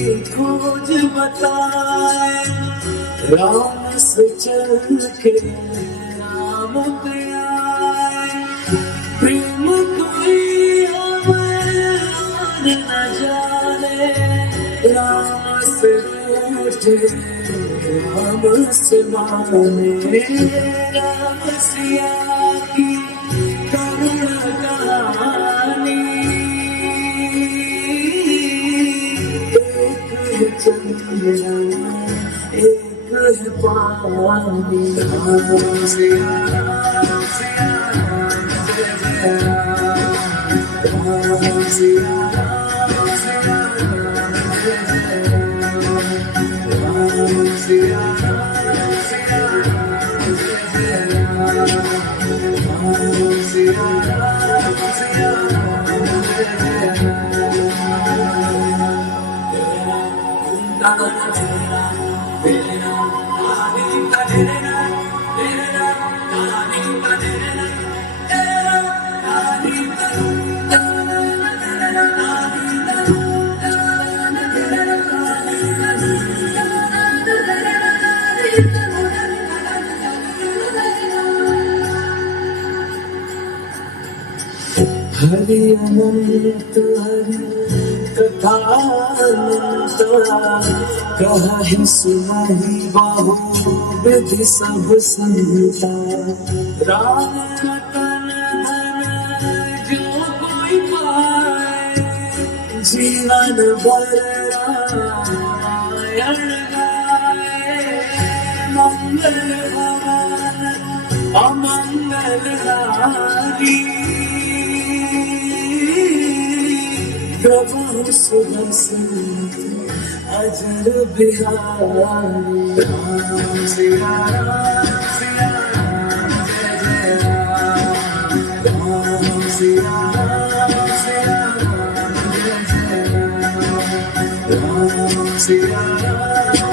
खोज बताए, राम से चल के राम पे आए। प्रेम कोई अमर न जाने, राम से रूठे राम से माने। राम सिया की करुण कहानी, एक है चंद्रमा एक है पानी। राम सिया राम सिया राम जय जय राम। राम सिया राम सिया राम जय जय राम। राम सिया राम सिया राम जय जय राम। राम सिया राम सिया राम जय जय हरि अनंत हरि कथानंत, कहि सुनहि बहु विधि सब संता। राम रतन धन जो कोई पाए, जीवन भर रामायण गाए। मंगल भवन अमंगल हारी, प्रभु सुदर्शन अजर बिहारी। राम सिया राम सिया राम जय जय राम। राम सिया राम सिया राम जय जय राम। राम सिया राम